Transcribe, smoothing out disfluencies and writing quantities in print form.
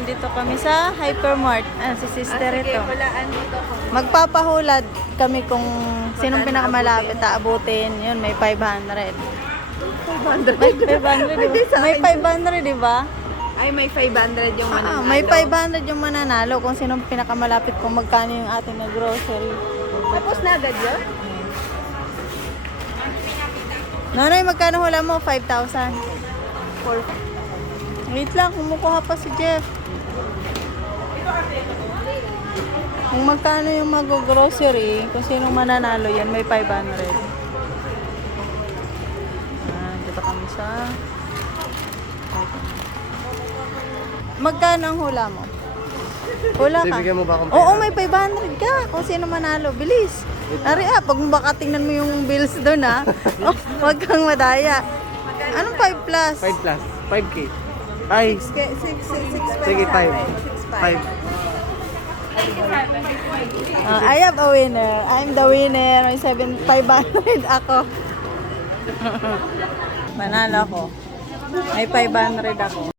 Andito kami sa Hypermart. Si sister Sige, ito. hulaan mo to. Magpapahulad kami kung sinong pinakamalapit aabutin. Yun, may 500. 500. May 500, Pwede di ba? sa May akin. 500, di ba? Ay, may 500 yung mananalo. May 500 yung mananalo kung sinong pinakamalapit kung magkano yung ating na grocery. Tapos na agad yun? Nonoy, magkano hula mo? 5,000. Wait lang, kumukuha pa si Jeff. Kung magkano yung mag-grocery, kung sinong mananalo yan, may 500. Dito kami sa... Magkano ang hula mo? Hula ka? Bibigyan mo ba akong Oo, pera? may 500 ka. Kung sino manalo, bilis. Ari pag baka tingnan mo yung bills doon ha. Oh, wag kang madaya. Anong 5 plus? 5 plus. 5K. Ay, 6 sige, 5. 5. I have a winner. I'm the winner. May 500 ako. Manalo ako. May 500 ako.